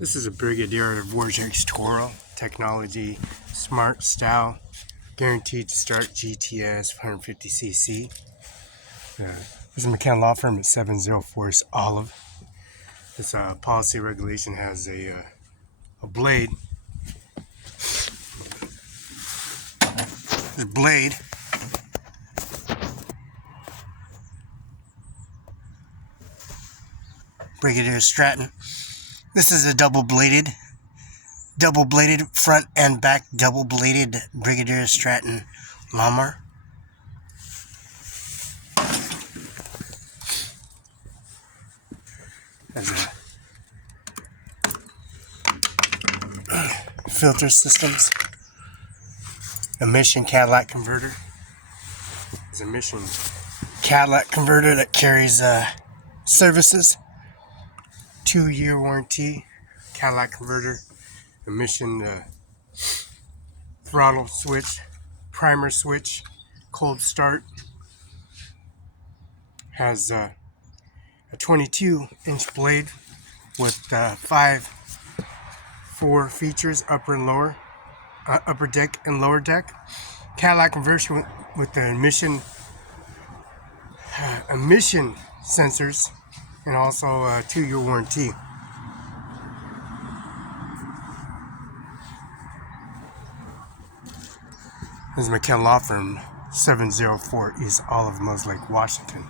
This is a Brigadier of Warjack's Toro technology, smart style, guaranteed to start GTS 150cc. This is a McCann law firm at 704 Olive. This policy regulation has a blade. This blade Brigadier Stratton. This is a double-bladed front and back double-bladed Brigadier Stratton lawnmower. Has a filter systems, emission Cadillac converter. It's a emission Cadillac converter that carries services, 2-year warranty, Cadillac converter, emission throttle switch, primer switch, cold start. Has a 22-inch blade with 4 features, upper and lower, upper deck and lower deck. Cadillac conversion with the emission sensors, and also a 2-year warranty. This is McCann Law Firm, 704 East Olive, Mose Lake, Washington.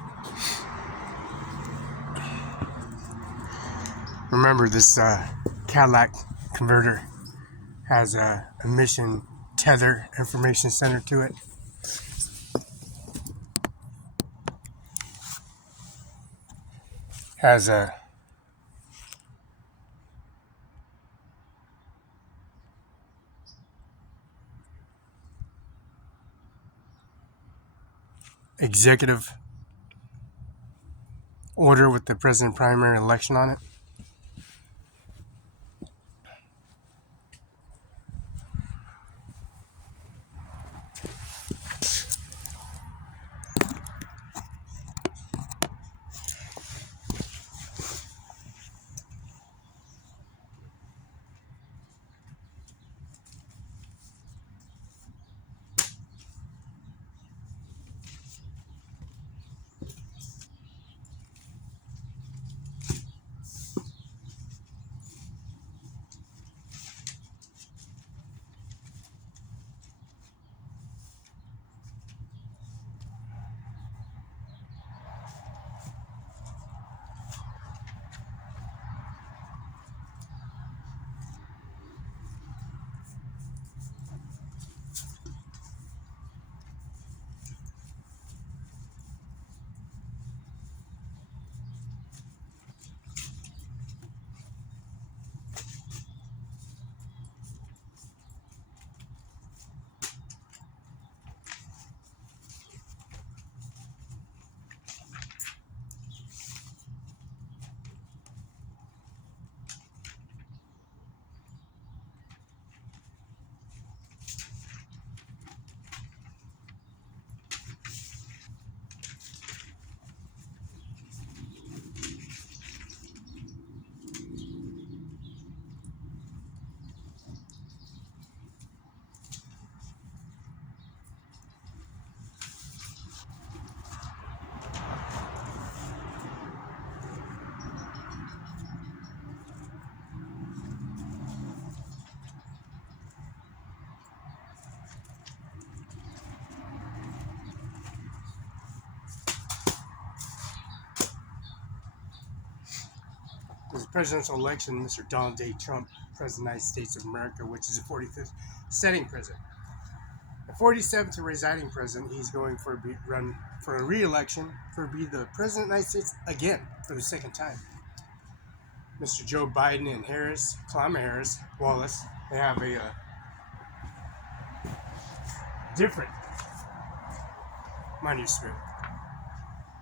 Remember, this Cadillac converter has a emission tether information center to it. Has a executive order with the president primary election on it. There's a presidential election, Mr. Donald J. Trump, President of the United States of America, which is the 45th sitting president. The 47th residing president, he's going run for a re-election to be the president of the United States again for the second time. Mr. Joe Biden and Kamala Harris, Wallace, they have a different manuscript.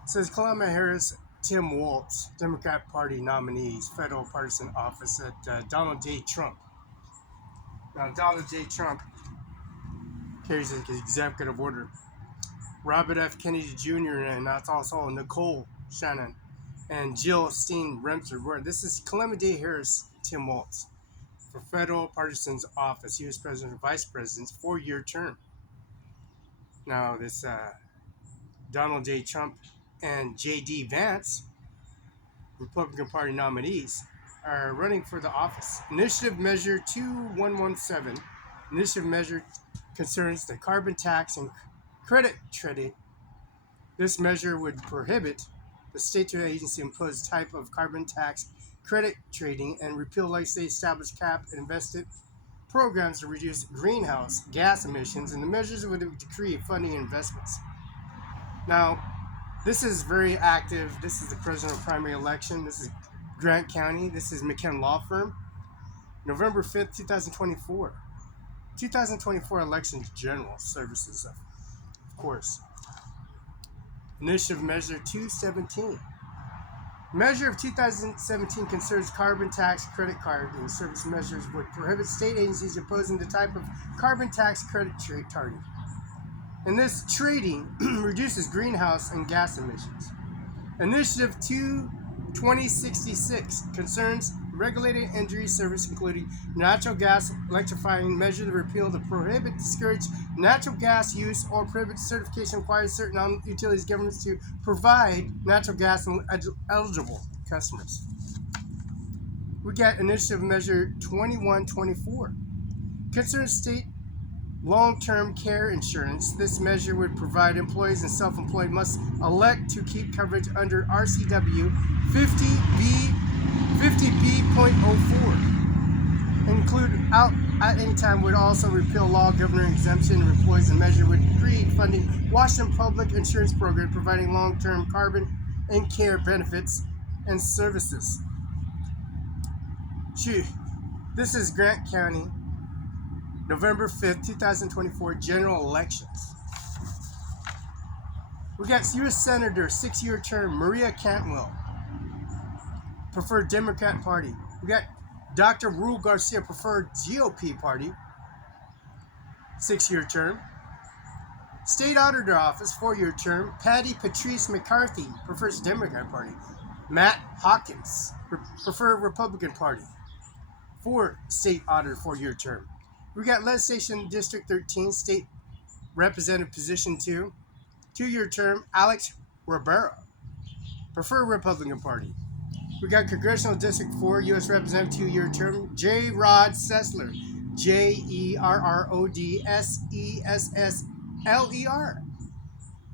It says Kamala Harris, Tim Walz, Democrat Party nominees, federal partisan office at Donald J. Trump. Now, Donald J. Trump carries an executive order. Robert F. Kennedy Jr. and that's also Nicole Shannon and Jill Steen Remser. This is Calamity Harris Tim Waltz for federal partisans office, U.S. President and Vice President's 4-year term. Now, this Donald J. Trump and J.D. Vance, Republican Party nominees, are running for the office. Initiative Measure 2117. Initiative measure concerns the carbon tax and credit trading. This measure would prohibit the state or agency imposed type of carbon tax credit trading and repeal state established cap and invested programs to reduce greenhouse gas emissions, and the measures would decree funding investments. Now, this is very active. This is the presidential primary election. This is Grant County. This is McKen Law Firm. November 5th, 2024. 2024 Elections General Services, of course. Initiative Measure 217. Measure of 2017 concerns carbon tax credit card and service measures would prohibit state agencies imposing the type of carbon tax credit trading. And this trading reduces greenhouse and gas emissions. Initiative 2066 concerns regulated energy service, including natural gas electrifying measure to repeal the prohibit, discourage natural gas use, or prohibit certification requires certain utilities governments to provide natural gas and eligible customers. We got Initiative Measure 2124. Concerns state long-term care insurance. This measure would provide employees and self-employed must elect to keep coverage under RCW 50B.04. Include out at any time would also repeal law governing exemption of employees, and measure would create funding Washington Public Insurance Program providing long-term carbon and care benefits and services. This is Grant County, November 5th, 2024 general elections. We got U.S. Senator, 6-year term, Maria Cantwell, preferred Democrat Party. We got Dr. Rule Garcia, preferred GOP Party, 6-year term. State Auditor Office, 4-year term, Patty Patrice McCarthy, prefers Democrat Party. Matt Hawkins, preferred Republican Party, 4 State Auditor, 4-year term. We got Legislation District 13, State Representative Position 2, 2-year term, Alex Rivera, preferred Republican Party. We got Congressional District 4, U.S. Representative, 2-year term, J. Rod Sessler, Jerrodsessler,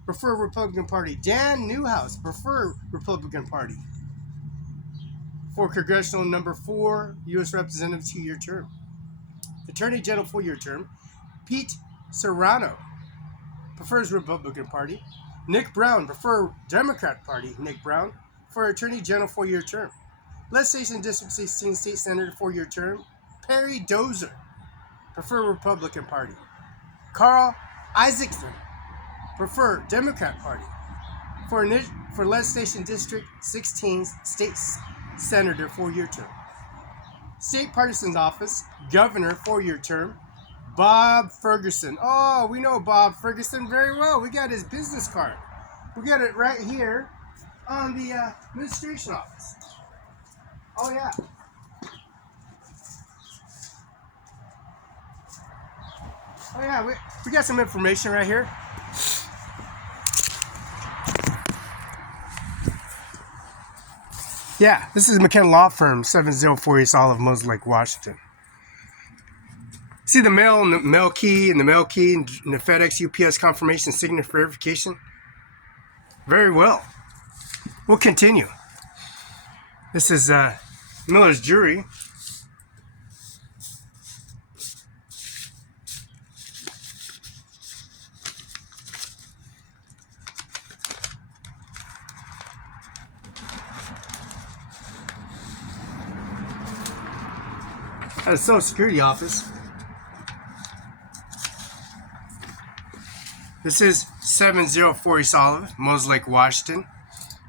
prefer Republican Party. Dan Newhouse, prefer Republican Party. For Congressional number 4, U.S. Representative, 2-year term. Attorney General, 4-year term, Pete Serrano, prefers Republican Party. Nick Brown, prefer Democrat Party. Nick Brown. For Attorney General, 4-year term. Legislation District 16, State Senator, 4-year term, Perry Dozer, prefer Republican Party. Carl Isaacson, prefer Democrat Party. For Legislation District 16, State Senator, 4-year term. State Partisans Office, Governor, 4-year term, Bob Ferguson. Oh, we know Bob Ferguson very well. We got his business card. We got it right here on the administration office. Oh yeah. Oh yeah, we got some information right here. Yeah, this is McKen Law Firm, 704 East Olive, Moses Lake, Washington. See the mail and the mail key and the mail key and the FedEx UPS confirmation signature verification? Very well. We'll continue. This is Miller's Jury. At the Social Security office. This is 704 East Olive, Moses Lake, Washington.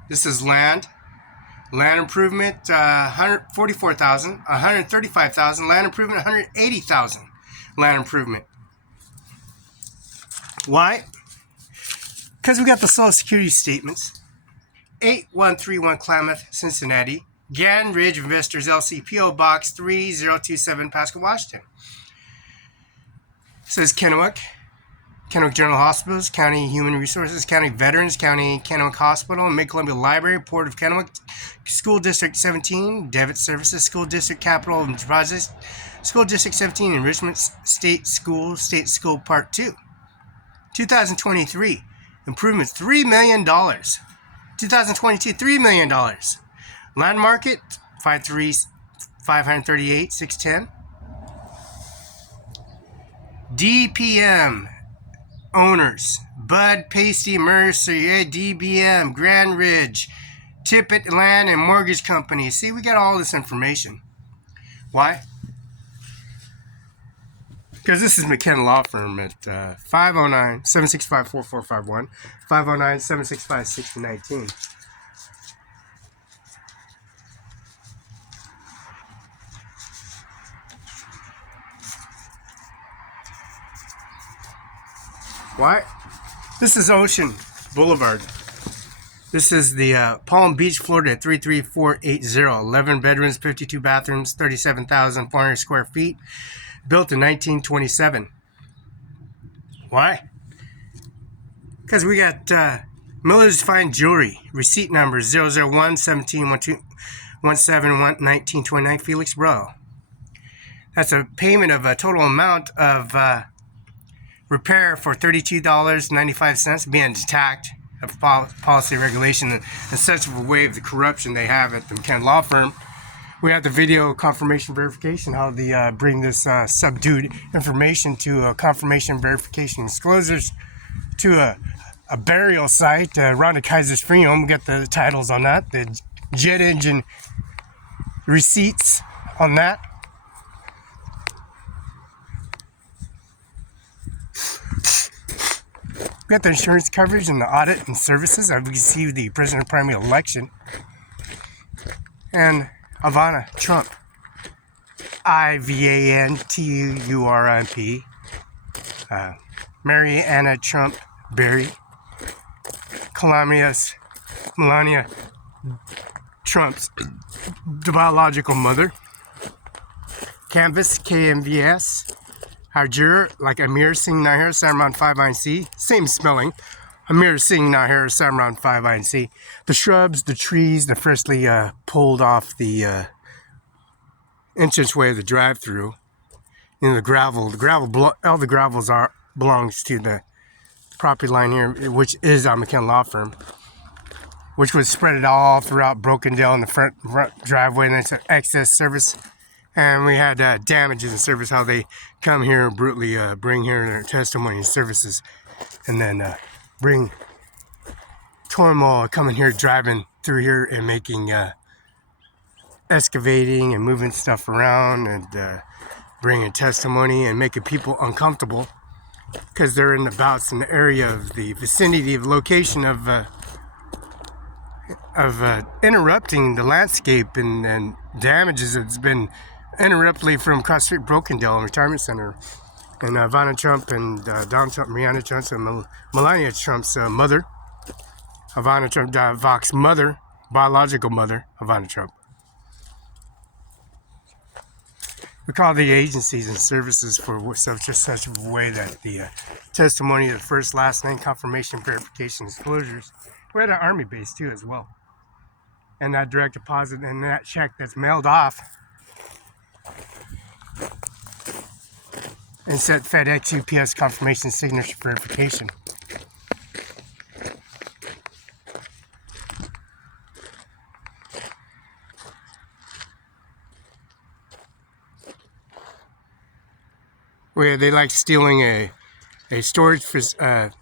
This is land improvement, $144,000, $135,000. Land improvement, $180,000. Land improvement. Why? Because we got the Social Security statements. 8131 Klamath, Cincinnati. Gan Ridge Investors LC, P.O. Box 3027, Pasco, Washington. It says Kennewick General Hospitals, County Human Resources, County Veterans, County Kennewick Hospital, Mid-Columbia Library, Port of Kennewick, School District 17, Devitt Services, School District Capital and Projects, School District 17, Enrichment State School Part 2. 2023, improvements $3 million. 2022, $3 million. Land market, 538, 610. DPM owners, Bud, Pasty, Mercer, DBM, Grand Ridge, Tippett Land and Mortgage Company. See, we got all this information. Why? Because this is McKenna Law Firm at 509-765-4451, 509-765-6019. Why? This is Ocean Boulevard. This is the Palm Beach, Florida at 33480. 11 bedrooms, 52 bathrooms, 37,400 square feet. Built in 1927. Why? Because we got Miller's Fine Jewelry. Receipt number 001-17-17-1929. Felix Bro. That's a payment of a total amount of repair for $32.95 being attacked of policy regulation and such a way of the corruption they have at the McKenna Law Firm. We have the video confirmation verification, how they bring this subdued information to confirmation verification disclosures to a burial site, Rhonda Kaiser's Freedom. We got the titles on that, the jet engine receipts on that. We got the insurance coverage and the audit and services. I've received the president primary election. And Ivanka Trump. IVANTURIMP. Mary Anna Trump Berry. Melania Trump's the biological mother. Canvas KMVS. Ajmer, like Ajmer Singh Nijjar, CIMARON5INC. Same spelling. Ajmer Singh Nijjar, CIMARON5INC. The shrubs, the trees, the freshly pulled off the entranceway of the drive-through. You know, the gravel, all the gravels belongs to the property line here, which is our McKenna Law Firm, which was spread it all throughout Brokendale in the front driveway, and it's an excess service. And we had damages in service, how they come here and brutally bring here their testimony and services, and then bring turmoil coming here, driving through here and making excavating and moving stuff around and bringing testimony and making people uncomfortable because they're in the bouts in the area of the vicinity of location of interrupting the landscape and damages that's been interruptedly from cross street Brokendale Retirement Center. And Ivanka Trump and Donald Trump, Mariana Trump, and Melania Trump's mother. Ivanka Trump, Vox's mother, biological mother, Ivanka Trump. We call the agencies and services for such a way that the testimony, the first, last name, confirmation, verification, disclosures. We're at an Army base too as well. And that direct deposit and that check that's mailed off and set FedEx, UPS confirmation, signature verification. Where they like stealing a storage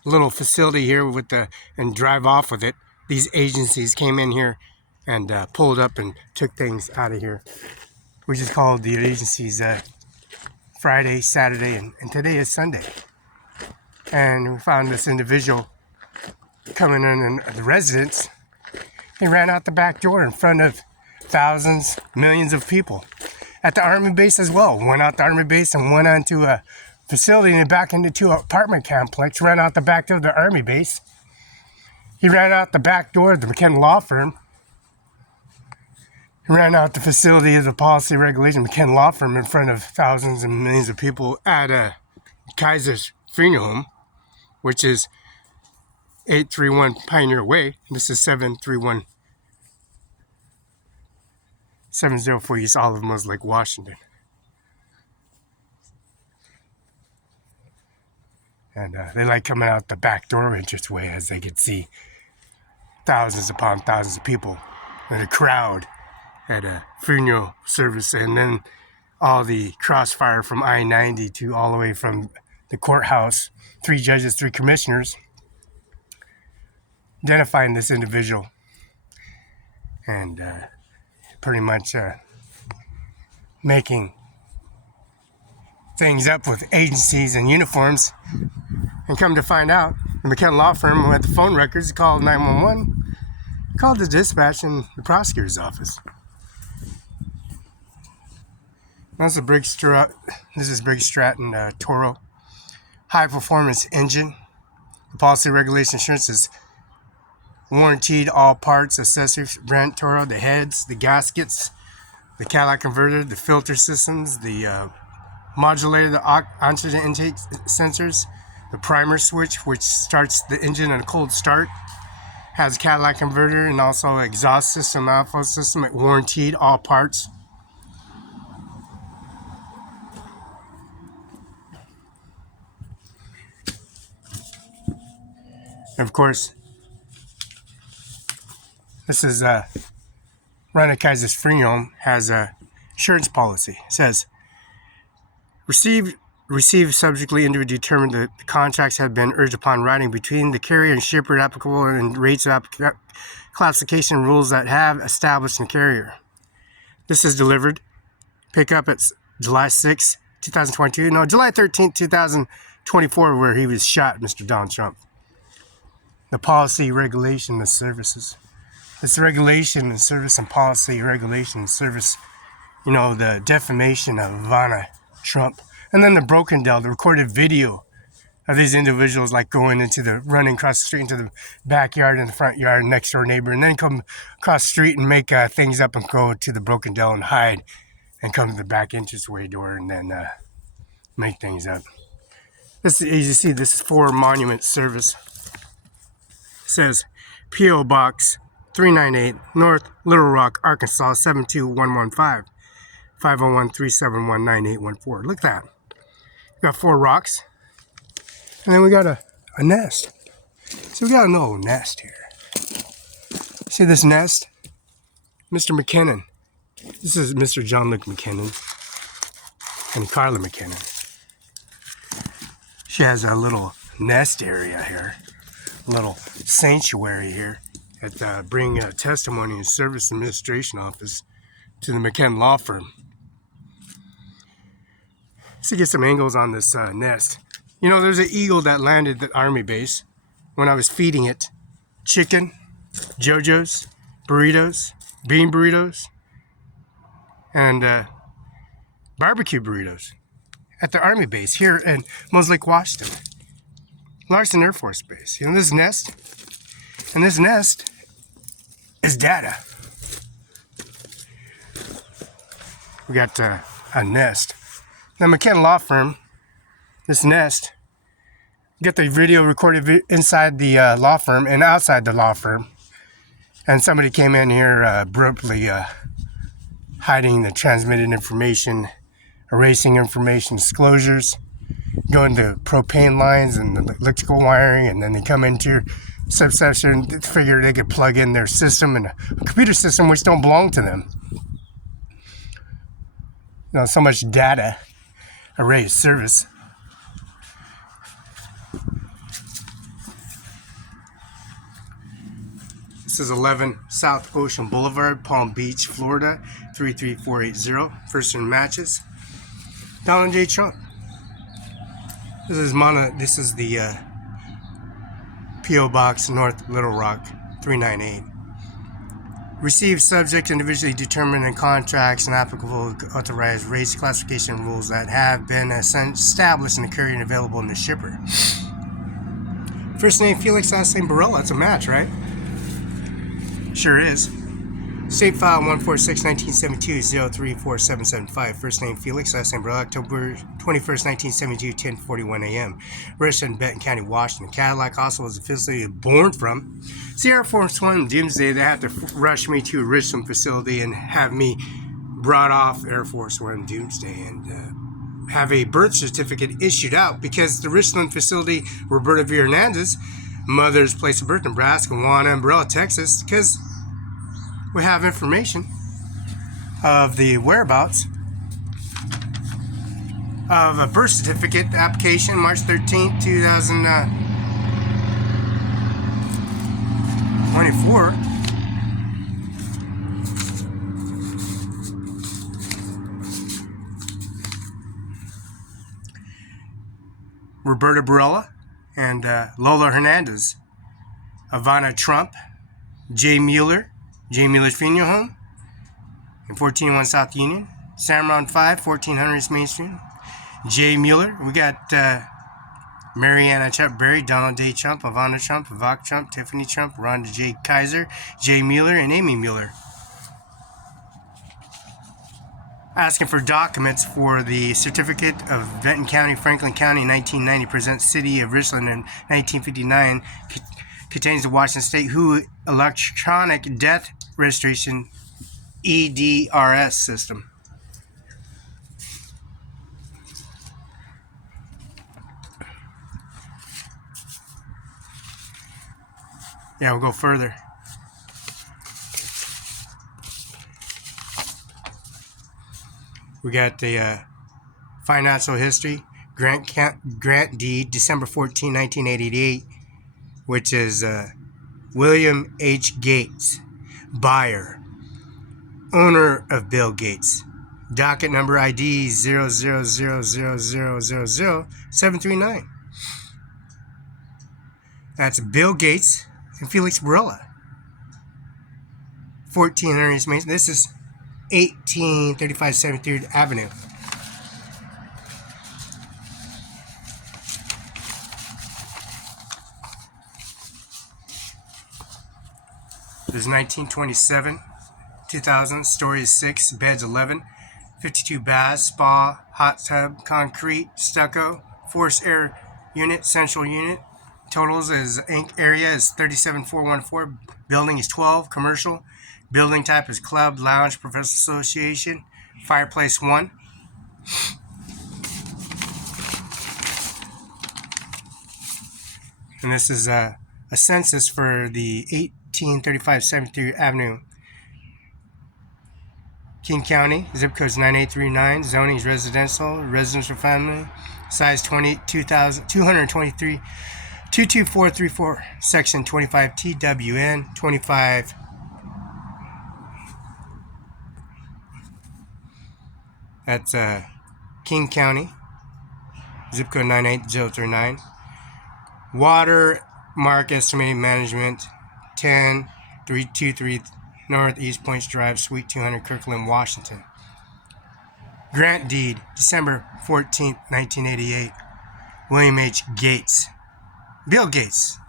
little facility here with and drive off with it. These agencies came in here and pulled up and took things out of here. We just called the agencies Friday, Saturday, and today is Sunday. And we found this individual coming in and the residence. He ran out the back door in front of thousands, millions of people. At the Army base as well. Went out the Army base and went onto a facility and back into an apartment complex. Ran out the back of the Army base. He ran out the back door of the McKenna Law Firm. He ran out the facility of the policy regulation McKenna Law Firm in front of thousands and millions of people at Kaiser's funeral home, which is 831 Pioneer Way. This is 704 East Olive Mills Lake, Washington. And they like coming out the back door entranceway as they could see thousands upon thousands of people and a crowd at a funeral service, and then all the crossfire from I-90 to all the way from the courthouse, 3 judges, 3 commissioners, identifying this individual and pretty much making things up with agencies and uniforms. And come to find out, the McKenna Law Firm had the phone records, called 911, called the dispatch and the prosecutor's office. This is Briggs Stratton Toro high performance engine. The policy regulation insurance is warranted all parts, accessories, brand Toro, the heads, the gaskets, the catalytic converter, the filter systems, the modulator, the oxygen intake sensors, the primer switch, which starts the engine in a cold start, has a catalytic converter and also exhaust system, manifold system, warranted all parts. And of course, this is Rana Kaiser's funeral home has a insurance policy. It says, Receive subjectly individually determined that the contracts have been urged upon writing between the carrier and shipper applicable and rates of classification rules that have established in the carrier. This is delivered. Pick up at July 6, 2022. No, July 13, 2024, where he was shot, Mr. Donald Trump. The policy, regulation, and services. This regulation and service and policy, regulation and service, the defamation of Ivanka Trump. And then the broken down, the recorded video of these individuals like going running across the street into the backyard and the front yard, next door neighbor, and then come across the street and make things up and go to the broken down and hide and come to the back entranceway door and then make things up. This, as you see, this is for Monument Service. It says P.O. Box 398 North Little Rock, Arkansas 72115 501-371-9814. Look at that. We got 4 rocks. And then we got a nest. So we got a little nest here. See this nest? Mr. McKinnon. This is Mr. John Luke McKinnon and Carla McKinnon. She has a little nest area here. A little sanctuary here at Bring Testimony and Service Administration Office to the McKenna Law Firm. To get some angles on this nest. There's an eagle that landed at the Army base when I was feeding it chicken, JoJo's, burritos, bean burritos, and barbecue burritos at the Army base here in Mills Lake, Washington. Larson Air Force Base. This nest, and this nest is data. We got a nest. The McKenna Law Firm, this nest, get the video recorded inside the law firm and outside the law firm. And somebody came in here abruptly hiding the transmitted information, erasing information disclosures, going to propane lines and the electrical wiring, and then they come into your subsection to figure they could plug in their system and a computer system which don't belong to them. So much data erased service. This is 11 South Ocean Boulevard, Palm Beach, Florida, 33480. First in matches. Donald J. Trump. This is the P.O. Box, North Little Rock, 398. Receive subject individually determined in contracts and applicable authorized race classification rules that have been established in the carrier and available in the shipper. First name Felix, last name Barela. That's a match, right? Sure is. State file 146-1972-034775. First name Felix, last name Barela. October 21st, 1972, 10:41 a.m. Registered in Benton County, Washington. Cadillac Hospital was officially born from. Air Force One Doomsday. They have to rush me to a Richland facility and have me brought off Air Force One Doomsday and have a birth certificate issued out because the Richland facility, Roberta V. Hernandez, mother's place of birth, Nebraska, Juana, Barela, Texas, because we have information of the whereabouts of a birth certificate application, March 13th, 2024. Roberta Barela and Lola Hernandez, Ivana Trump, Jay Mueller, Jay Mueller's funeral home in 1401 South Union, CIMARON5, 1400 Main Street. Jay Mueller. We got Mariana Trump Berry, Donald J. Trump, Ivana Trump, Ivanka Trump, Tiffany Trump, Rhonda J. Kaiser, Jay Mueller, and Amy Mueller. Asking for documents for the certificate of Benton County, Franklin County in 1990, presents City of Richland in 1959, contains the Washington State WHO Electronic Death Registration EDRS system. Yeah, we'll go further. We got the financial history, grant deed, December 14, 1988, which is William H. Gates, buyer, owner of Bill Gates. Docket number ID 00000000739. That's Bill Gates and Felix Barela. 1400 East Main. This is 1835 73rd Avenue. This is 1927, 2000, story is 6, beds 11, 52 baths, spa, hot tub, concrete, stucco, forced air unit, central unit. Totals is area is 37414, building is 12, commercial. Building type is club, lounge, professional association. Fireplace 1. And this is a census for the 1835 73rd Avenue. King County, zip code is 9839. Zoning is residential, residential family. Size 223, 22434. Section 25 TWN 25. That's King County, zip code 98039. Water Mark Estimated Management, 10323 Northeast Points Drive, Suite 200, Kirkland, Washington. Grant deed, December 14th, 1988. William H. Gates. Bill Gates.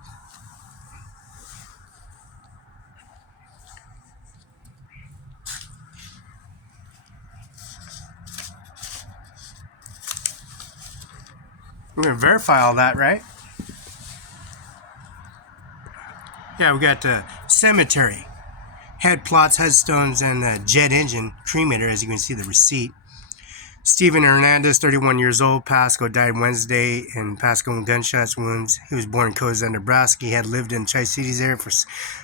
We're going to verify all that, right? Yeah, we got the cemetery. Head plots, headstones, and jet engine cremator, as you can see the receipt. Stephen Hernandez, 31 years old, Pasco, died Wednesday in Pasco gunshots wounds. He was born in Cozad, Nebraska. He had lived in Tri-Cities area for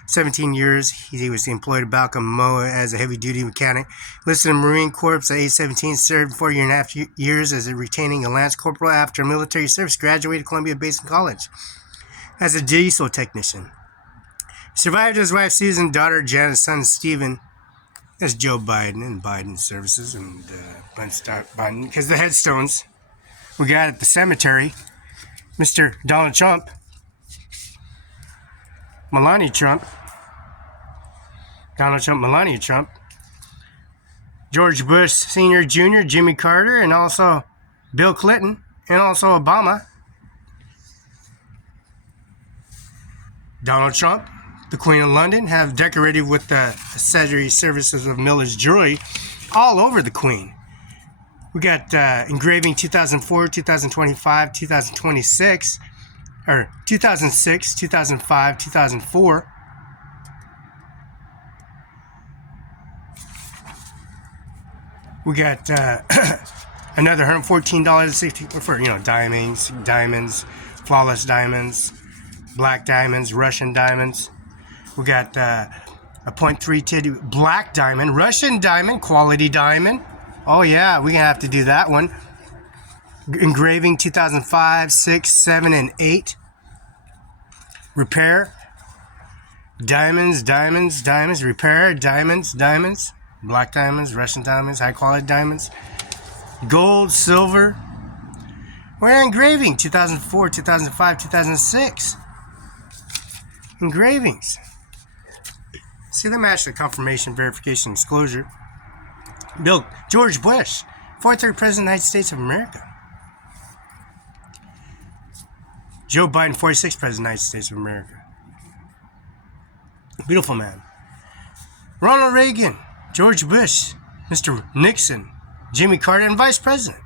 17 years. He was employed at Balcom Moa as a heavy-duty mechanic. Listed in Marine Corps at age 17, served 4.5 years as a retaining a Lance Corporal after military service. Graduated Columbia Basin College as a diesel technician. Survived his wife Susan, daughter Janet, son Stephen. That's Joe Biden and Biden services and Biden. Because the headstones we got at the cemetery, Mr. Donald Trump, Melania Trump, Donald Trump, Melania Trump, George Bush Sr., Jr., Jimmy Carter, and also Bill Clinton, and also Obama. Donald Trump, the Queen of London, have decorated with the accessory services of Miller's jewelry all over the Queen. We got engraving 2004, 2025, 2026, or 2006, 2005, 2004. We got another $114.60 for, diamonds, flawless diamonds, black diamonds, Russian diamonds. We got a 0.3 black diamond, Russian diamond, quality diamond. Oh yeah, we're gonna have to do that one. Engraving 2005, 6, 7, and 8. Repair. Diamonds, repair, diamonds. Black diamonds, Russian diamonds, high quality diamonds. Gold, silver. We're engraving 2004, 2005, 2006. Engravings. See, they match the confirmation, verification, disclosure. Bill George Bush, 43rd President of the United States of America. Joe Biden, 46th President of the United States of America. Beautiful man. Ronald Reagan, George Bush, Mr. Nixon, Jimmy Carter, and Vice President.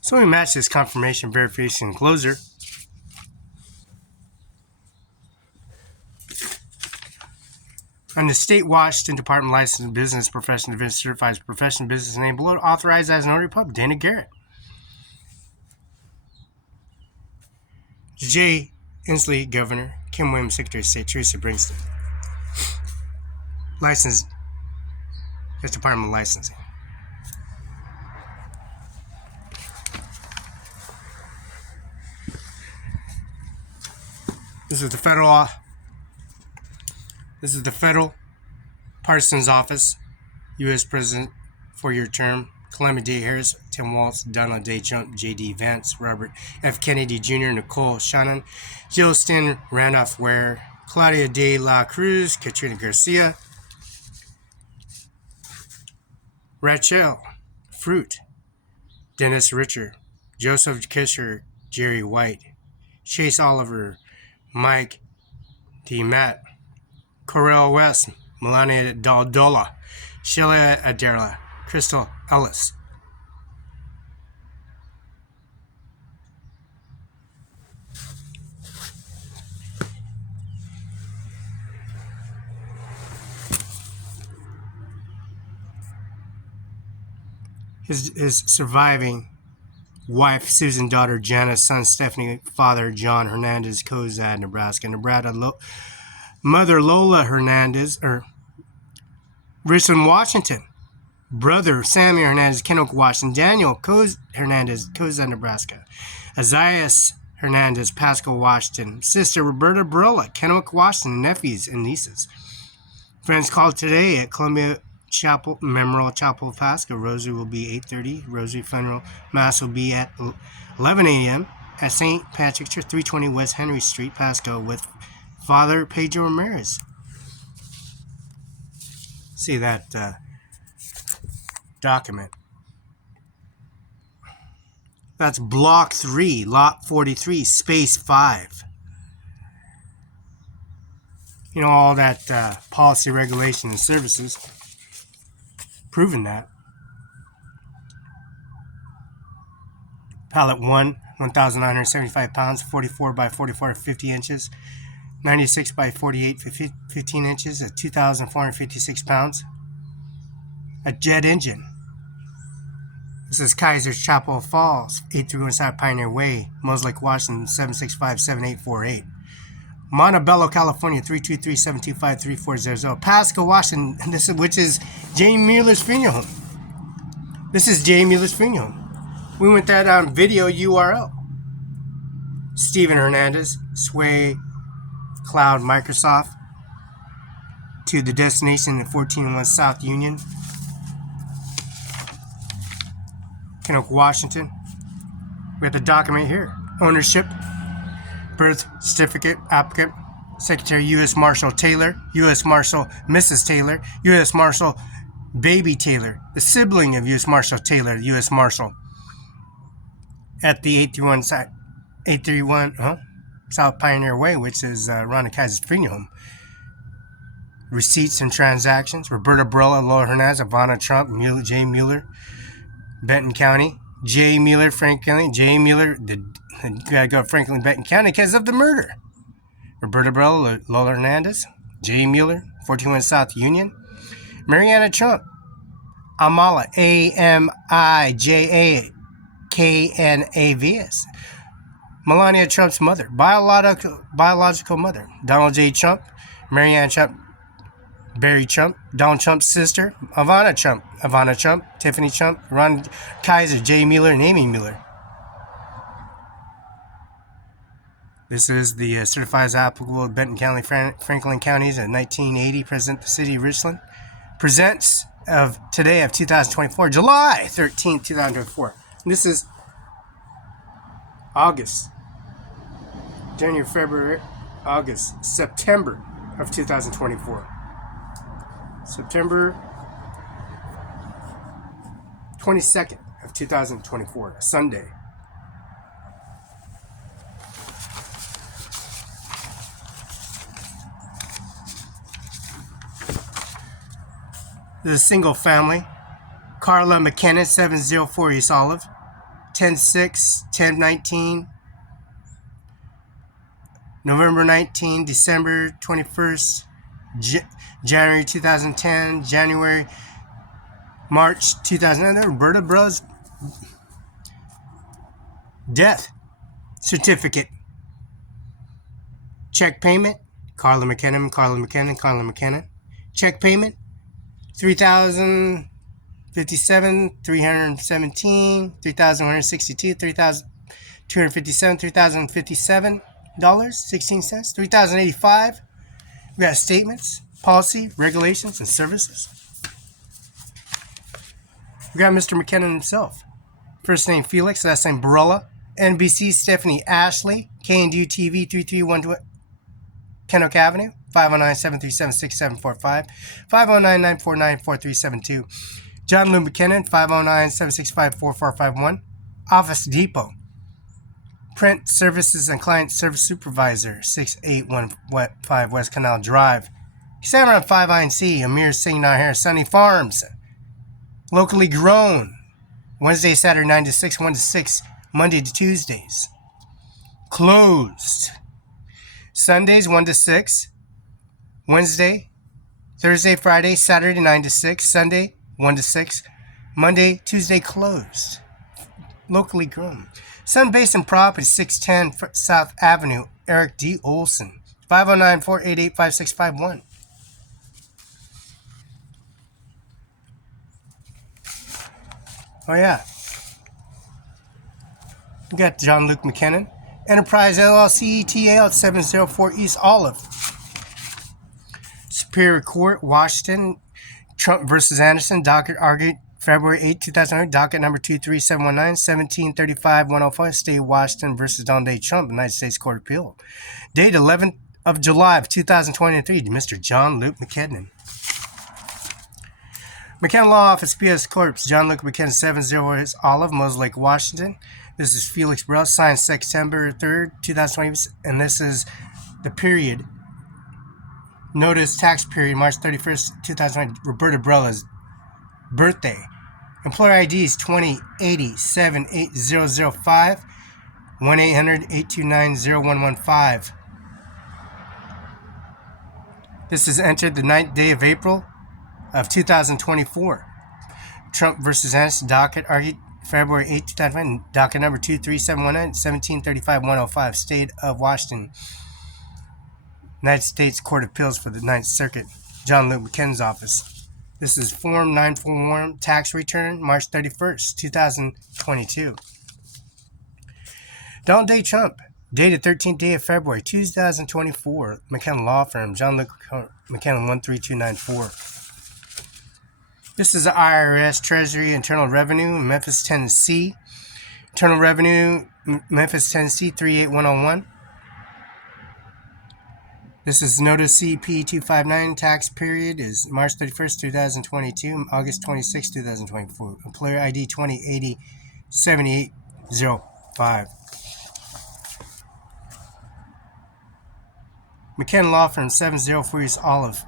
So we match this confirmation, verification, and closure. On the State Washington Department Licensed Business Professional Division certifies professional business name below authorized as notary public, Dana Garrett. Jay Inslee, Governor. Kim Williams, Secretary of State. Teresa Bringston. Licensed. This Department of Licensing. This is the federal Parsons Office, U.S. President, 4-year term. Calamity Day Harris, Tim Walz, Donald J. Trump, J.D. Vance, Robert F. Kennedy Jr., Nicole Shannon, Jill Sten, Randolph Ware, Claudia de la Cruz, Katrina Garcia, Rachel Fruit, Dennis Richard, Joseph Kisher, Jerry White, Chase Oliver, Mike D. Matt, Corell West, Melania Daldola, Sheila Adela, Crystal Ellis. His surviving wife, Susan, daughter, Janice, son, Stephanie, father, John Hernandez, Cozad, Nebraska, mother, Lola Hernandez, Richland, Washington, brother, Sammy Hernandez, Kennewick, Washington, Daniel Hernandez, Cozad, Nebraska, Isaias Hernandez, Pasco, Washington, sister, Roberta Barela, Kennewick, Washington, nephews and nieces. Friends called today at Columbia Chapel, Memorial Chapel of Pasco. Rosary will be 8:30. Rosary funeral mass will be at 11 a.m. at St. Patrick's Church, 320 West Henry Street, Pasco, with Father Pedro Ramirez. See that document. That's Block 3, Lot 43, Space 5. You know, all that policy, regulation, and services. Proving that. Pallet 1, 1,975 pounds, 44 by 44, 50 inches, 96 by 48, 15 inches, at 2,456 pounds. A jet engine. This is Kaiser's Chapel Falls, 831 South Pioneer Way, Moslake, Washington, 765-7848. Montebello, California, 323-725-3400. Pasco, Washington, which is Jay Mueller's funeral home. This is Jay Mueller's funeral home. We went that on video URL. Stephen Hernandez, Sway Cloud, Microsoft, to the destination at 1401 South Union, Kennewick, Washington. We have the document here. Ownership, birth certificate, applicant, Secretary U.S. Marshal Taylor, U.S. Marshal Mrs. Taylor, U.S. Marshal Baby Taylor, the sibling of U.S. Marshal Taylor, U.S. Marshal, at the 831 South Pioneer Way, which is Rhonda Kaiser's funeral home. Receipts and transactions: Roberta Barela, Laura Hernandez, Ivana Trump, Jay Mueller, Benton County. Jay Mueller, Franklin. Jay Mueller, gotta go to Franklin, Benton County because of the murder. Roberta Barela, Laura Hernandez, Jay Mueller, 41 South Union. Mariana Trump, Amala, AmijakaNavs. Melania Trump's mother, biological mother. Donald J. Trump, Marianne Trump, Barry Trump, Donald Trump's sister, Ivana Trump, Tiffany Trump, Ron Kaiser, Jay Mueller, and Amy Mueller. This is the certifies applicable of Benton County, Franklin counties in 1980. Present the city of Richland. Presents of today of 2024, July 13th, 2024. And this is August, January, February, August, September of 2024. September 22nd of 2024, a Sunday. This is a single family. Carla McKenna, 704 East Olive, 10/6, 10/19, November 19, December 21st, January 2010, January, March 2009. Roberta Barela's death certificate. Check payment, Carla McKenna. Check payment, $3,057, $317, $3,162, $3,257, $3,057.16, $3,085. We got statements, policy, regulations, and services. We got Mr. McKinnon himself. First name Felix, last name Barela. NBC Stephanie Ashley, KNDU TV 331 Kenock Avenue, 509-737-6745, 509-949-4372. John Lou McKinnon, 509-765-4451. Office Depot. Print Services and Client Service Supervisor, 6815 West Canal Drive. CIMARON5INC, Ajmer, Singh, Nijjar, Sunny Farms. Locally grown. Wednesday, Saturday, 9 to 6, 1 to 6, Monday to Tuesdays. Closed. Sundays, 1 to 6. Wednesday, Thursday, Friday, Saturday, 9 to 6. Sunday, 1 to 6. Monday, Tuesday, closed. Locally grown. Sun Basin Property, 610 South Avenue, Eric D. Olson, 509-488-5651. Oh, yeah. We got John Luke McKinnon. Enterprise LLC, ETA 704 East Olive. Superior Court, Washington. Trump versus Anderson. Docket argued February 8, 2009. Docket number 23719, 1735-105. State of Washington versus Donald Trump, United States Court of Appeal. Date 11th of July of 2023. Mr. John Luke McKinnon. McKinnon Law Office, P.S. Corp. John Luke McKinnon, 70 East Olive, Moses Lake, Washington. This is Felix Barela, signed September 3rd, 2020, and this is the period. Notice tax period, March 31st, 2020, Roberta Barela's birthday. Employer ID is 2080-78005, 1-800-829-0115. This is entered the 9th day of April of 2024. Trump versus Anderson, docket argued February 8, 2020, docket number 23719, 1735-105, State of Washington, United States Court of Appeals for the 9th Circuit, John Luke McKinnon's office. This is Form 941, tax return, March 31st, 2022. Donald J. Trump, dated 13th day of February, 2024, McKinnon Law Firm, John Luke McKinnon, 13294. This is the IRS, Treasury, Internal Revenue, Memphis, Tennessee. Internal Revenue, Memphis, Tennessee, 38101. This is notice CP259. Tax period is March 31st, 2022, August 26, 2024. Employer ID 2080-7805. McKenna Law Firm, 704 East Olive.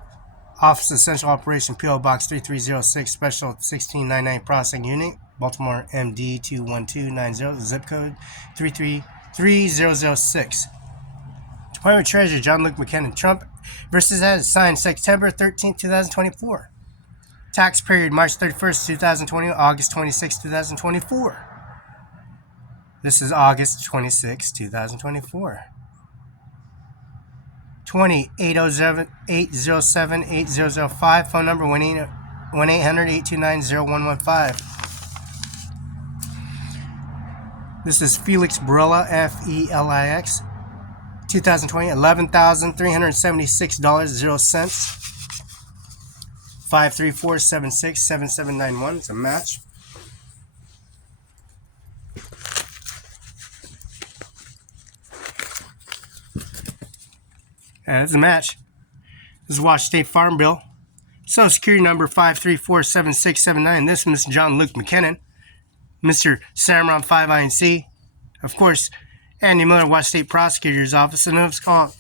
Office of Central Operation, P.O. Box 3306, Special 1699 Processing Unit, Baltimore, MD 21290, zip code 33006. Department Treasurer John Luke McKenna. Trump versus Ad, signed September 13, 2024. Tax period March 31st, 2020, August 26, 2024. This is August 26, 2024. 20-807-8005. Phone number 1-800-829-0115. This is Felix Barela, Felix. 2020, $11,376.00. 534-76-7791. It's a match. That's a match. This is Washington State Farm Bill. Social Security number 534-7679. This one is John Luke McKinnon. Mr. CIMARON5INC. Of course, Andy Miller, Washington State Prosecutor's Office. And it's called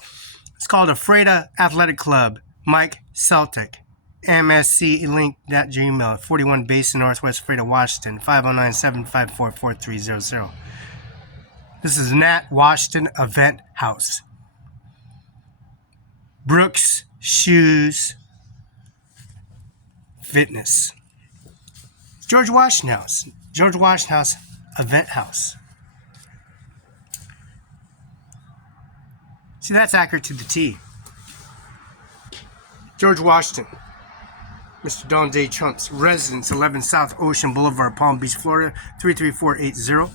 Afreda Athletic Club. Mike Celtic. MSC-link.gmail. 41 Basin, Northwest Freda, Washington. 509-754-4300. This is Nat Washington Event House. Brooks Shoes Fitness. George Washington House. George Washington House Event House. See, that's accurate to the T. George Washington. Mr. Donald J. Trump's residence, 11 South Ocean Boulevard, Palm Beach, Florida, 33480.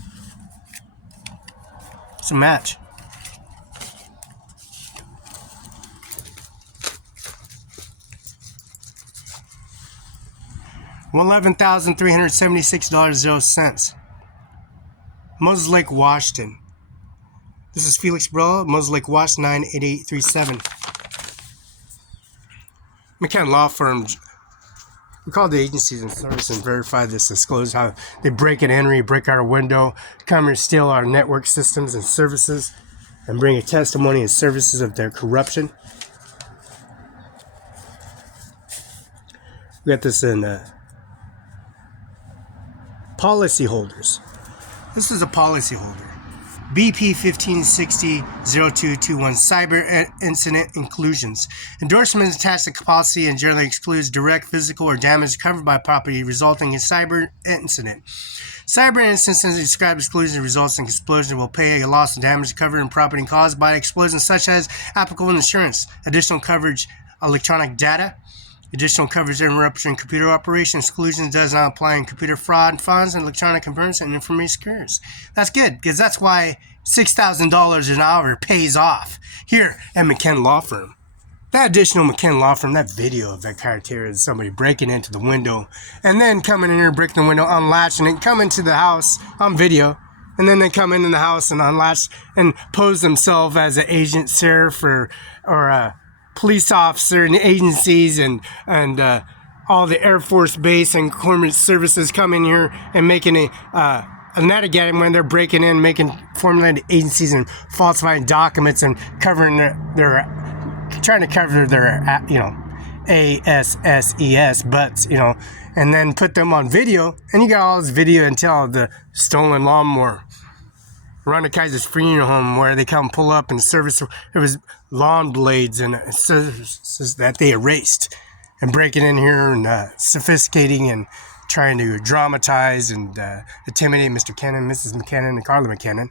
It's a match. $11,376.00. Moses Lake, Washington. This is Felix Barela, Moses Lake, Washington, 98837. McKenna Law Firm. We called the agencies and service and verify this, disclose how they break and enter, break our window, come and steal our network systems and services, and bring a testimony and services of their corruption. We got this in policyholders. This is a policyholder. BP 1560-0221, Cyber Incident Inclusions. Endorsements attached to policy and generally excludes direct physical or damage covered by property resulting in cyber incident. Cyber incidents describe exclusion results in explosion will pay a loss of damage covered in property caused by explosions such as applicable insurance, additional coverage, electronic data, additional coverage interruption in computer operation. Exclusion does not apply in computer fraud, funds, and electronic components and information securities. That's good, because that's why $6,000 an hour pays off here at McKenna Law Firm. That additional McKenna Law Firm, that video of that criteria is somebody breaking into the window and then coming in here, breaking the window, unlatching it, coming to the house on video, and then they come into the house and unlatch and pose themselves as an agent, sheriff, or a police officer in the agencies and all the Air Force Base and corporate services come in here and making a navigation when they're breaking in, formulating agencies and falsifying documents and covering their trying to cover their ASSES butts, and then put them on video, and you got all this video until the stolen lawnmower. Rhonda Kaiser's funeral home where they come pull up and service. It was lawn blades and services that they erased, and breaking in here and sophisticating and trying to dramatize and intimidate Mr. Kennan, Mrs. McKinnon, and Carla McKinnon.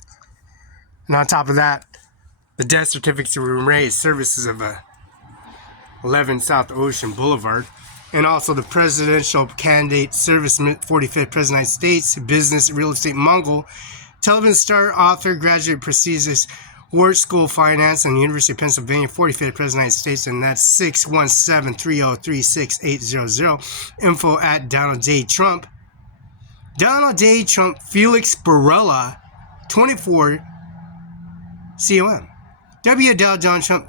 And on top of that, the death certificates were erased, services of 11 South Ocean Boulevard, and also the presidential candidate service, 45th President of the United States, business, real estate mogul, television star, author, graduate prestigious Ward School of Finance and University of Pennsylvania, 45th President of the United States, and that's 617-303-6800. Info at Donald J. Trump. Donald J. Trump, Felix Barela, 24 COM. Trump.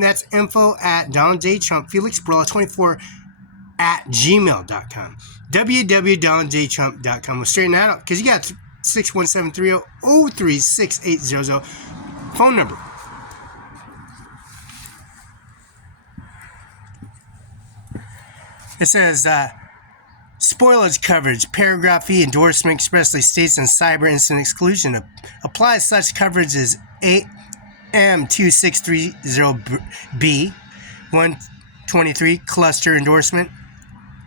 That's info at Donald J. Trump, Felix Barela 24 at gmail.com. www.donaldjtrump.com. We'll straighten that out because you got 61730-036800 phone number. It says, spoilage coverage, paragraph E, endorsement expressly states in cyber incident exclusion applies such coverage as AM2630B, 123, cluster endorsement,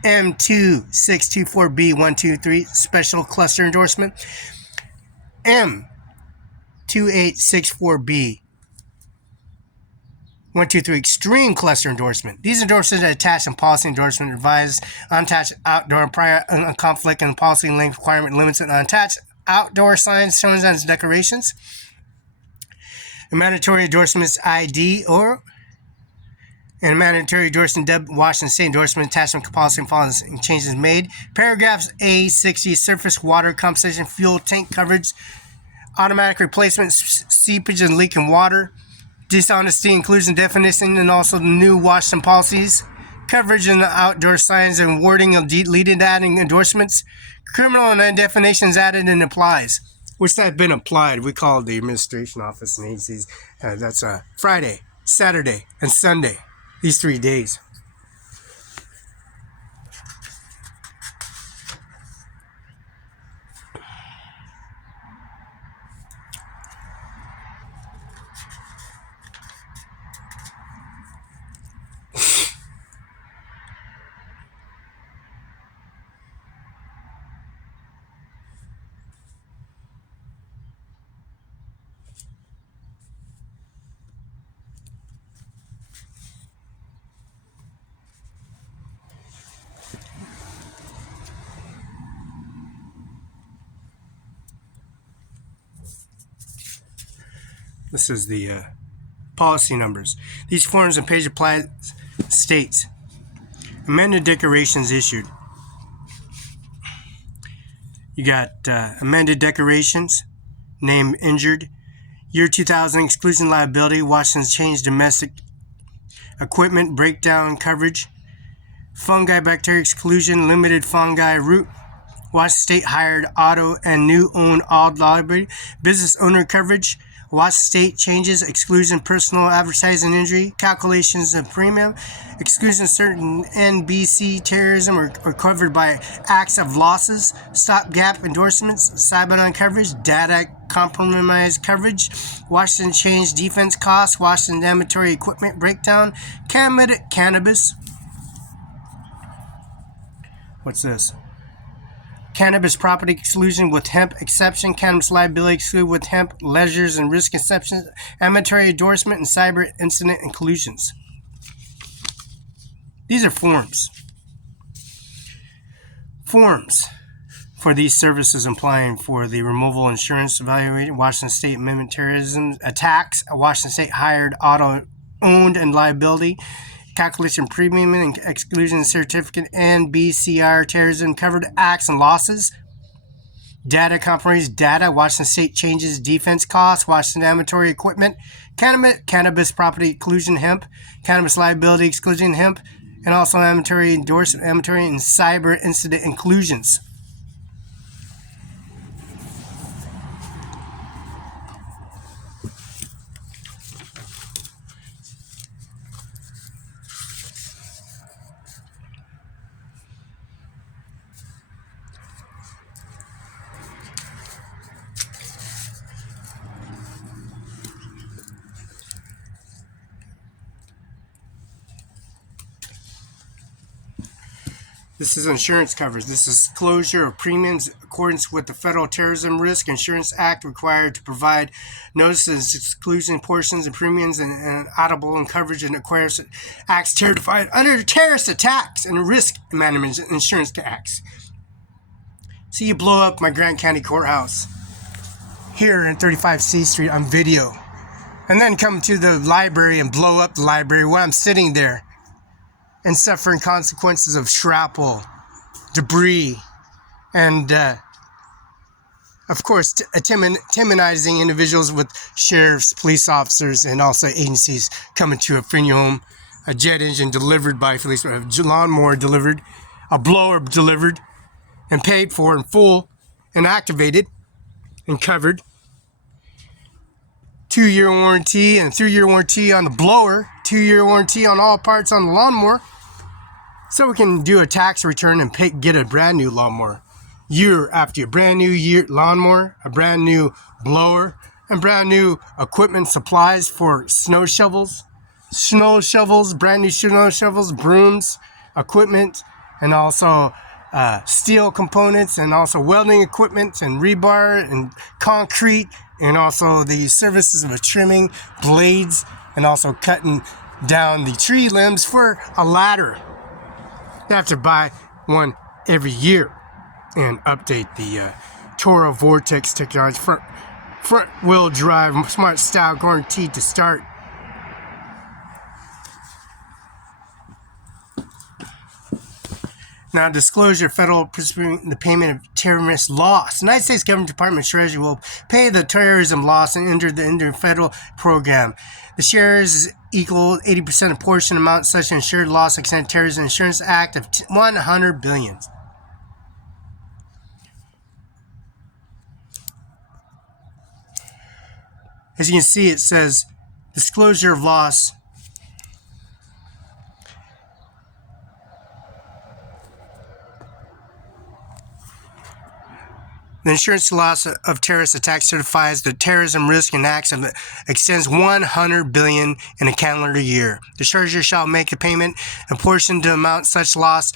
M2624B, 123, special cluster endorsement, M2864B, 123, extreme cluster endorsement. These endorsements are attached in policy endorsement, revised, unattached outdoor and prior conflict and policy length requirement limits and unattached outdoor signs shown as decorations. A mandatory endorsements ID or and a mandatory endorsement Washington State endorsement attachment policy and policy changes made. Paragraphs A60, surface water compensation fuel tank coverage, automatic replacement, seepage and leak in water, dishonesty, inclusion definition, and also the new Washington policies, coverage in the outdoor signs and wording of deleted adding endorsements, criminal and definitions added and applies, which have been applied. We call the administration office and agencies. That's Friday, Saturday, and Sunday. These 3 days. This is the policy numbers. These forms and page apply states. Amended declarations issued. You got amended declarations, name injured, year 2000 exclusion liability, Washington's changed domestic equipment breakdown coverage, fungi bacteria exclusion, limited fungi root, Washington State hired auto and new owned all liability, business owner coverage, Washington State changes, exclusion personal advertising injury, calculations of premium, exclusion of certain NBC terrorism are covered by acts of losses, stopgap endorsements, CIMARON coverage, data compromise coverage, Washington change defense costs, Washington amatory equipment breakdown, cannabis. What's this? Cannabis property exclusion with hemp exception, cannabis liability excluded with hemp, leisures and risk exceptions, amatory endorsement, and cyber incident inclusions. These are forms. Forms for these services applying for the removal insurance evaluation, Washington State Amendment terrorism attacks, Washington State hired auto owned and liability, calculation premium and exclusion certificate, and BCR terrorism covered acts and losses, data compromise data, Washington State changes defense costs, Washington amatory equipment, cannabis property exclusion hemp, cannabis liability exclusion hemp, and also amatory endorsement, amatory and cyber incident inclusions. This is insurance coverage. This is disclosure of premiums in accordance with the Federal Terrorism Risk Insurance Act required to provide notices, exclusion portions and premiums and audible and coverage and acquires acts terrified under terrorist attacks and risk management insurance acts. See you blow up my Grant County Courthouse here in 35 C Street on video. And then come to the library and blow up the library while I'm sitting there and suffering consequences of shrapnel, debris, and of course, timidizing individuals with sheriffs, police officers, and also agencies coming to a funeral home. A jet engine delivered by Felix, a lawnmower delivered, a blower delivered, and paid for in full, and activated, and covered. 2-year warranty and 3-year warranty on the blower. 2-year warranty on all parts on the lawnmower. So we can do a tax return and get a brand new lawnmower. Year after year, brand new lawnmower, a brand new blower, and brand new equipment supplies for snow shovels, brand new snow shovels, brooms, equipment, and also steel components, and also welding equipment, and rebar, and concrete, and also the services of trimming, blades, and also cutting down the tree limbs for a ladder. You have to buy one every year and update the Toro Vortex technology, front wheel drive, smart style, guaranteed to start. Now, disclosure, federal pursuing the payment of terrorist loss. The United States Government Department of Treasury will pay the terrorism loss and enter the federal program. The shares equal 80% of portion amount such as insured loss extent terrorism insurance act of $100 billion. As you can see, it says disclosure of loss. The insurance loss of terrorist attacks certifies the terrorism risk and acts of extends $100 billion in a calendar year. The charger shall make a payment in portion to amount such loss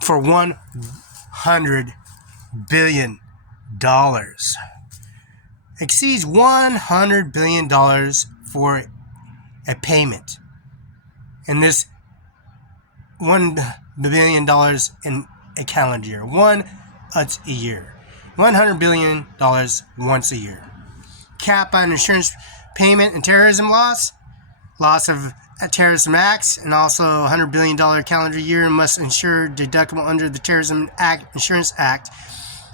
for $100 billion. Exceeds $100 billion for a payment. And this $1 billion in a calendar year. Once a year. $100 billion once a year. Cap on insurance payment and terrorism loss of terrorism acts, and also $100 billion calendar year, and must insure deductible under the Terrorism Act Insurance Act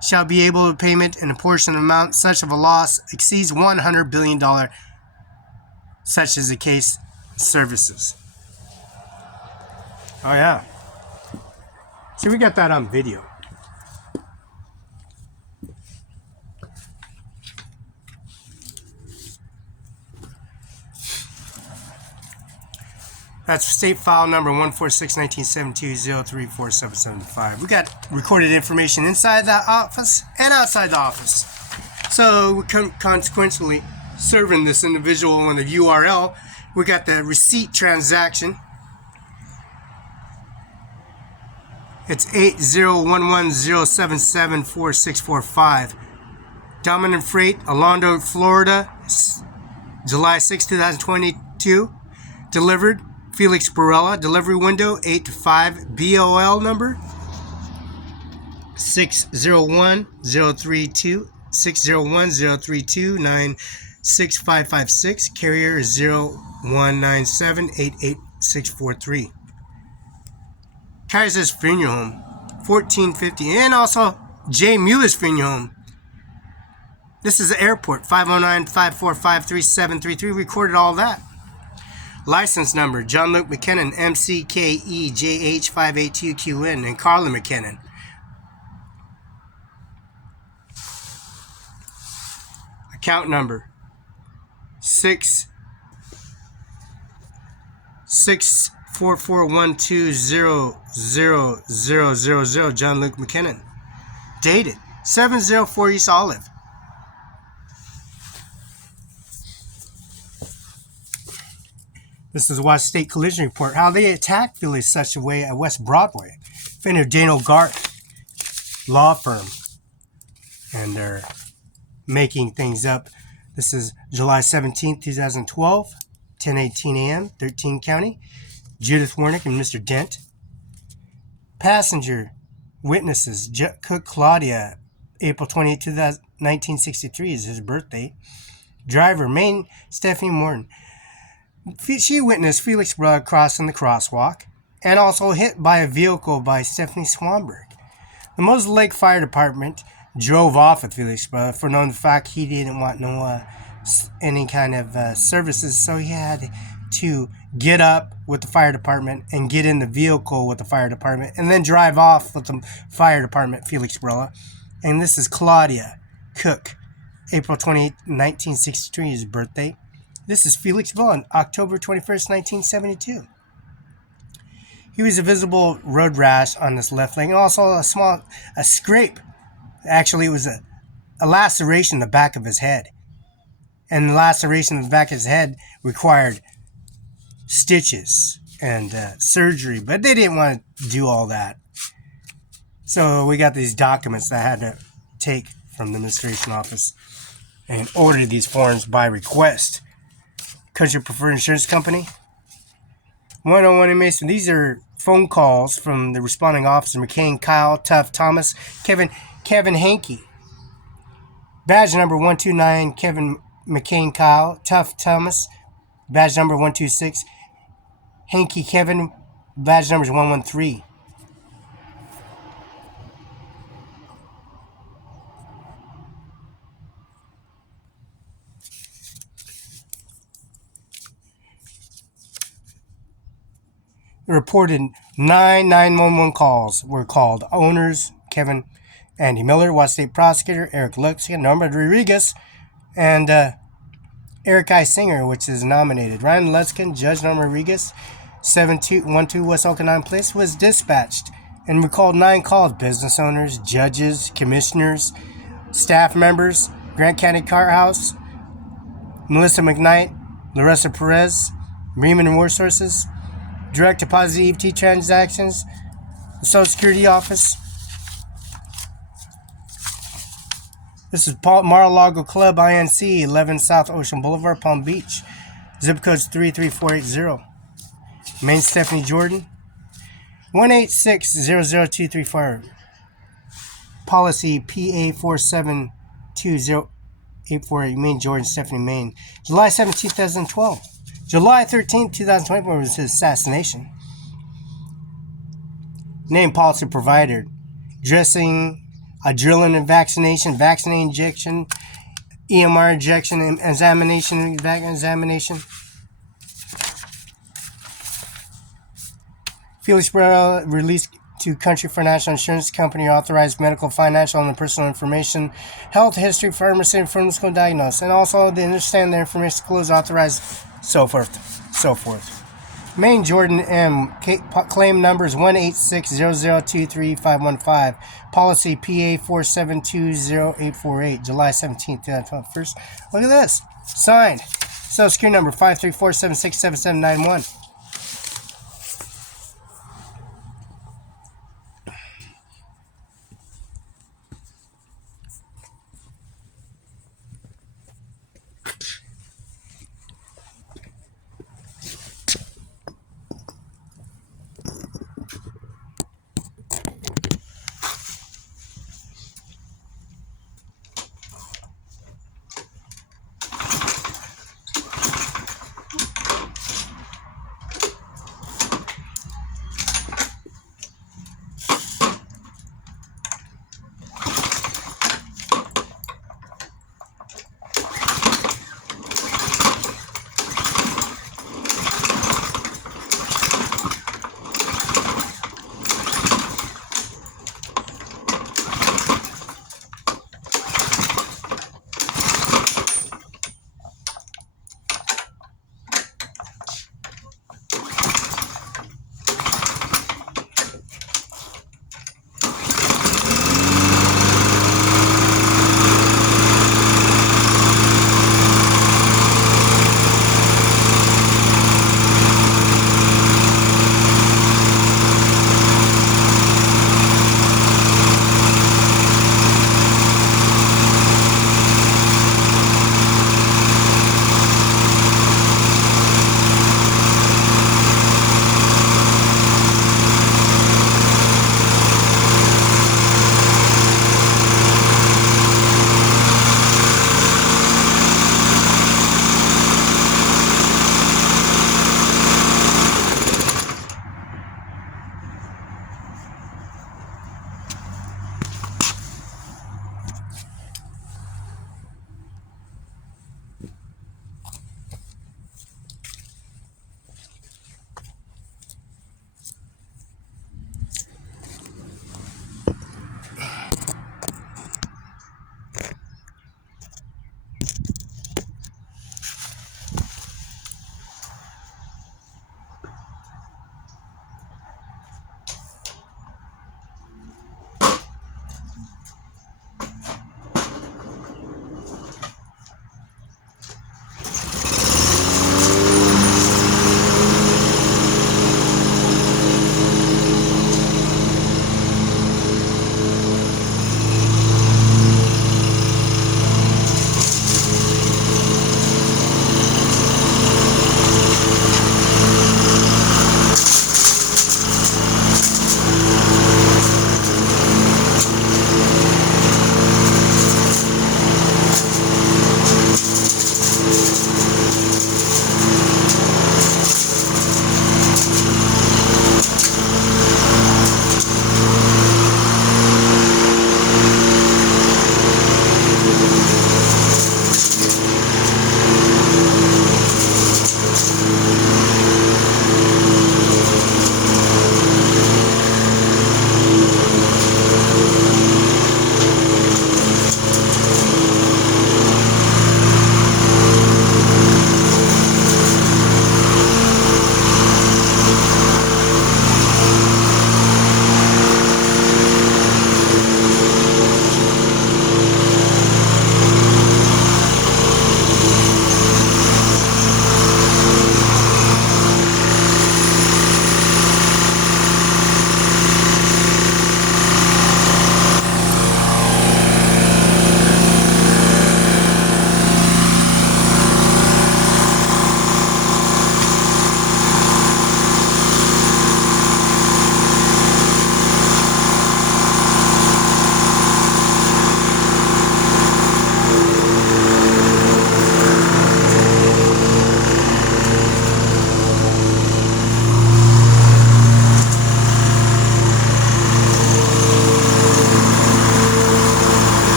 shall be able to payment in a portion of amount such of a loss exceeds $100 billion, such as the case services. Oh yeah. See, we got that on video. That's state file number 146-1972-034775. We got recorded information inside that office and outside the office. So we're consequently serving this individual on the URL. We got the receipt transaction. It's 801107744645. Dominant Freight, Orlando, Florida, July 6, 2022. Delivered. Felix Barela, delivery window 8 to 5, BOL number 601-032, 601-032-96556, carrier 0197-88643. Kaiser's Funeral Home, 1450, and also J. Mueller's Funeral Home. This is the airport, 509-545-3733, recorded all that. License number, John Luke McKinnon, MCKEJH582QN, and Carla McKinnon. Account number, 644120000, John Luke McKinnon. Dated, 704 East Olive. This is the West State Collision Report. How they attacked Philly such a way at West Broadway. Fender Dano Garth law firm. And they're making things up. This is July 17th, 2012, 10:18 a.m., 13 County. Judith Warnick and Mr. Dent. Passenger witnesses. Cook Claudia, April 28, 1963 is his birthday. Driver, Maine Stephanie Morton. She witnessed Felix Brugg crossing the crosswalk and also hit by a vehicle by Stephanie Swanberg. The Moses Lake Fire Department, drove off with Felix Barela for knowing the fact he didn't want no any kind of services, so he had to get up with the fire department and get in the vehicle with the fire department and then drive off with the fire department, Felix Barela. And this is Claudia Cook, April 28, 1963, his birthday. This is Felix Barela, October 21st, 1972. He was a visible road rash on his left leg and also a scrape. Actually, it was a laceration in the back of his head. And the laceration in the back of his head required stitches and surgery, but they didn't want to do all that. So we got these documents that I had to take from the administration office and order these forms by request. Country Preferred Insurance Company, 101 in Mason. These are phone calls from the responding officer: McCain, Kyle, Tuff, Thomas, Kevin Hankey. Badge number 129, Kevin, McCain, Kyle, Tuff, Thomas. Badge number 126, Hankey, Kevin. Badge number is 113. Reported 9 911 calls were called. Owners: Kevin Andy Miller, Watts State Prosecutor Eric Luxian, Norma Rodriguez, and Eric I. Singer, which is nominated. Ryan Lutskin, Judge Norma Rodriguez, 7212 West Okanagan Place, was dispatched and recalled 9 calls. Business owners, judges, commissioners, staff members, Grant County Courthouse, Melissa McKnight, Larissa Perez, Riemann Resources, direct deposit EFT transactions, the Social Security Office. This is Mar-a-Lago Club INC, 11 South Ocean Boulevard, Palm Beach. Zip code's 33480. Main Stephanie Jordan, 1860024. Policy PA4720848. Main Jordan, Stephanie, Main. July 17, 2012. July 13, 2024 was his assassination. Name: policy provider. Dressing, adrenaline and vaccination, vaccine injection, EMR injection, examination. Felix Barela released to Country for National Insurance Company authorized medical, financial, and personal information, health history, pharmacy, and pharmaceutical diagnosis, and also to understand the information disclosed, authorized, so forth. Main Jordan M. Claim numbers 18600235515. Policy PA4720848. July 17th, 2012. First, look at this. Signed. Social Security number 534767791.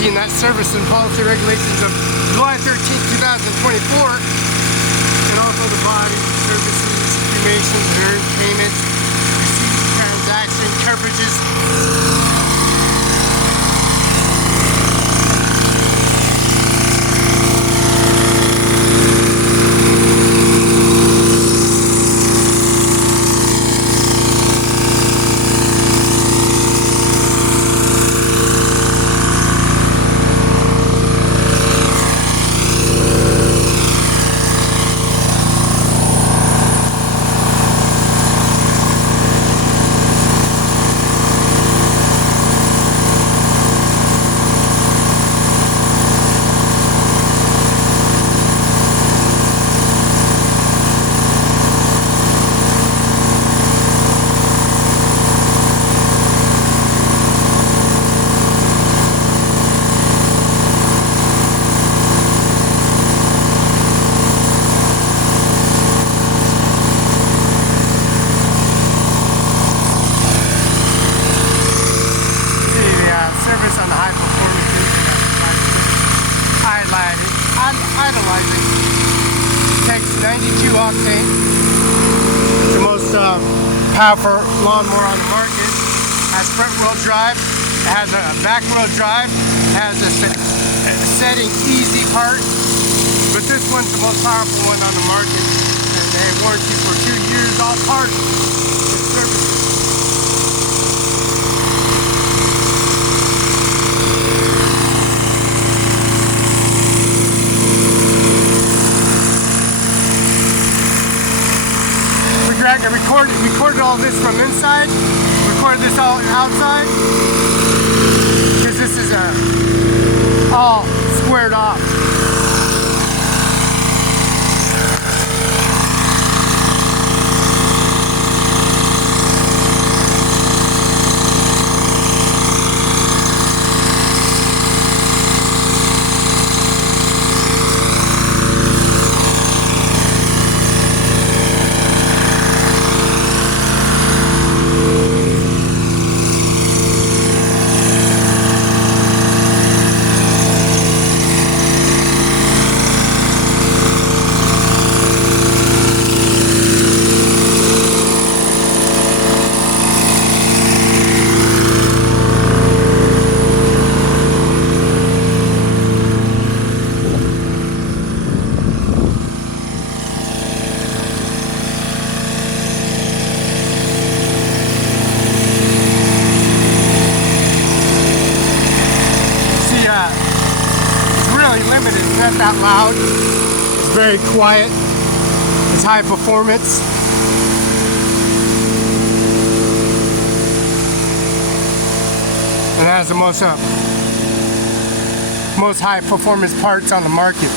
2015, that's service and policy regulations of July 13th, 2024, and also the body, services, cremations, earned payments, receipts, transaction, coverages. Idolizing. Takes 92 octane. The most powerful lawnmower on the market. Has front wheel drive. It has a back wheel drive. It has a setting easy part. But this one's the most powerful one on the market. And they have warranty for 2 years all parts and services. Recorded all this from inside, recorded this all outside, because this is all squared off. Limited. It's not that loud. It's very quiet. It's high performance. And it has the most high performance parts on the market.